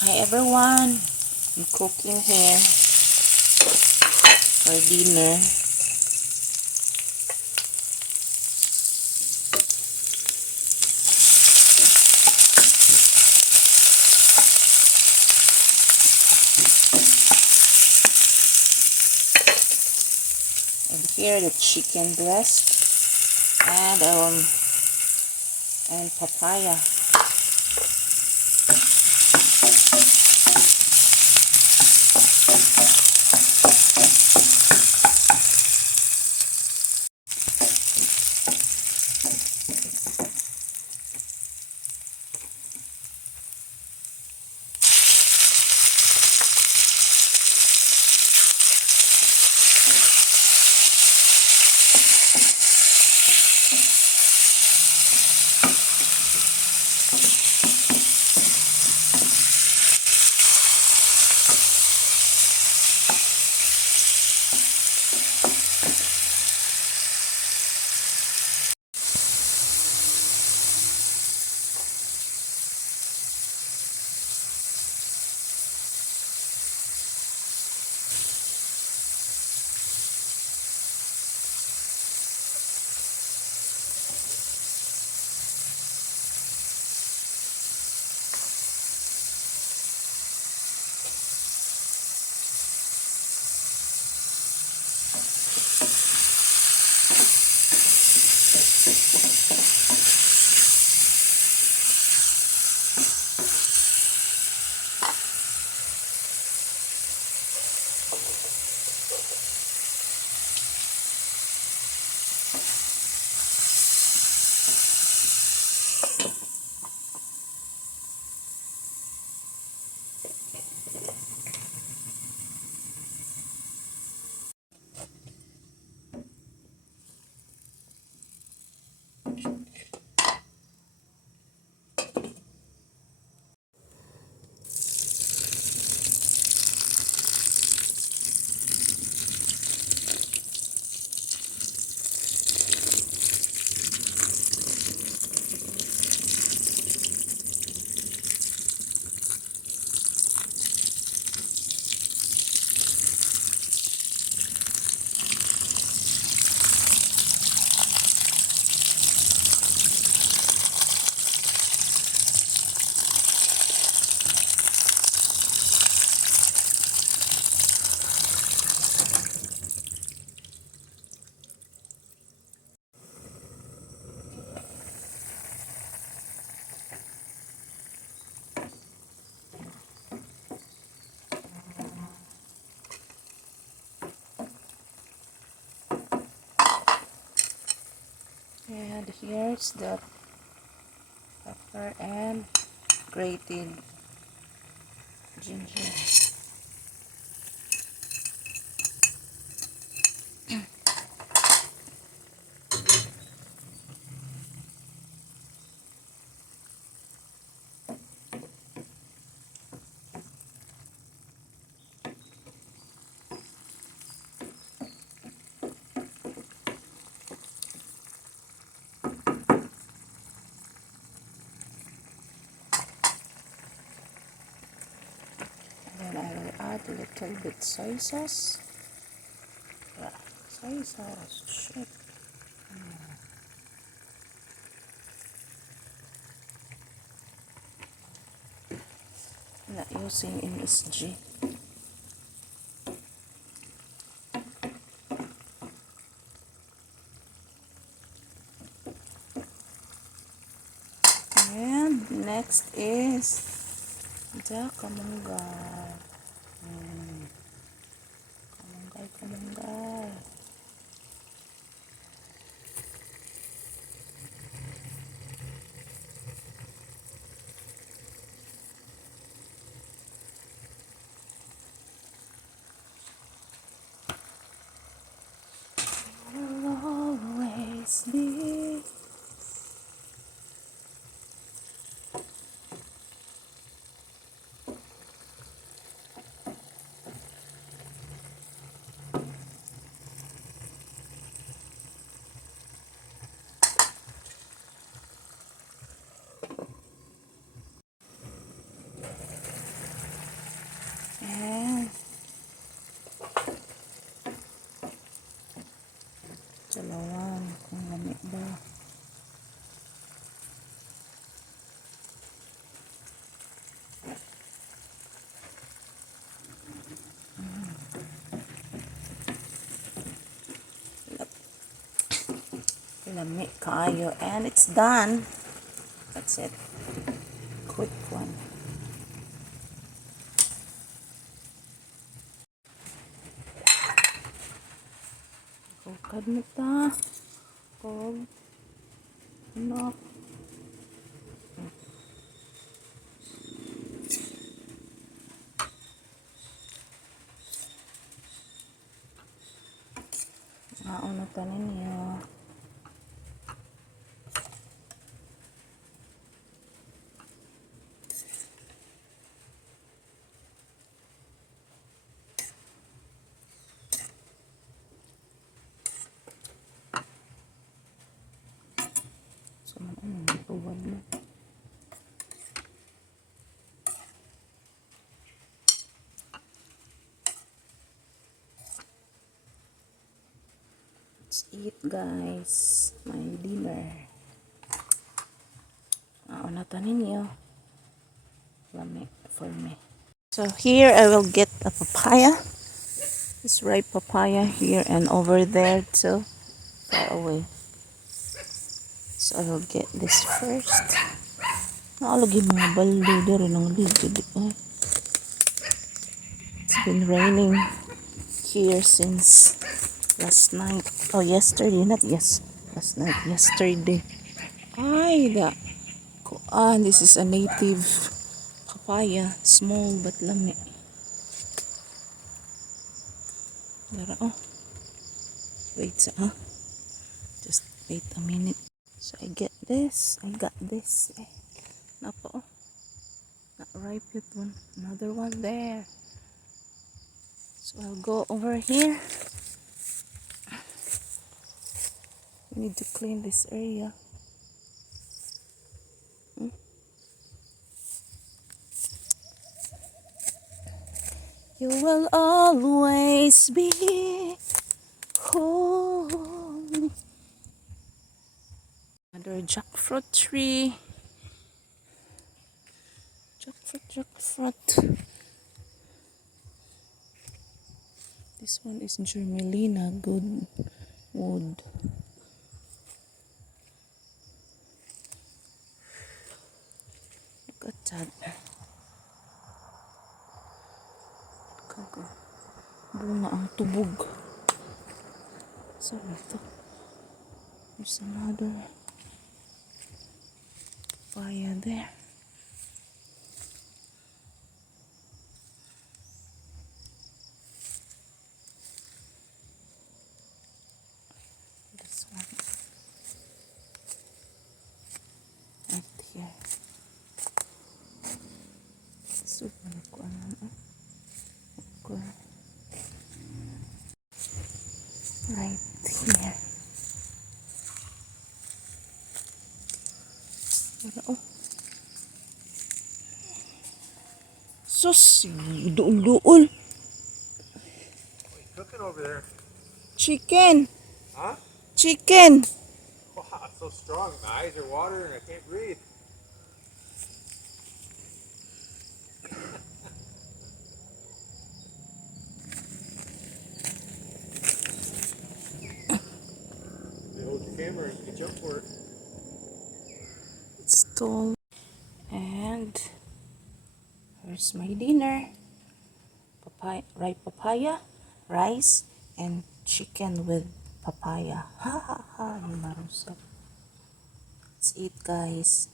Hi everyone, I'm cooking here for dinner. And here the chicken breast and papaya. And here's the pepper and grated ginger. Then I will add a little bit soy sauce. Yeah, soy sauce. Shit. Not using MSG. And next is the kamunggay. Kamunggay. Will always be. Lami kaayo. And it's done. That's it. Quick one. Kukad na ta. Kog. Ano? Mauna ta ninyo. So, ano? Tuwad na. Let's eat, guys. My dinner. Mauna ta ninyo. Lami for me. So here I will get a papaya. This ripe papaya here and over there too. Far away. So I will get this first. Naalagi mga baldo dito ng ligid. It's been raining here since last night. Oh, yesterday. Not yes. Last night. Yesterday. Ay, this is a native papaya. Small but lami. Oh. Wait, just wait a minute. So I get this. I got this. Napa, not ripe yet one. Another one there. So I'll go over here. We need to clean this area. You will always be holy. Another jackfruit tree. Jackfruit. This one is Germelina, good wood. Look at that. Bunga ang tubog. Sorry ito. There's another papaya there. This one. Right here. Super ko ano. Okay. Right here. Sus, duol-duol. Cooking over there. Chicken. Huh? Chicken. Wow, it's so strong. My eyes are watering. I can't breathe. They hold your camera and you can jump for it. It's tall. And here's my dinner. Ripe papaya, rice, and chicken with papaya. Ha ha ha, yung marusap. Let's eat, guys.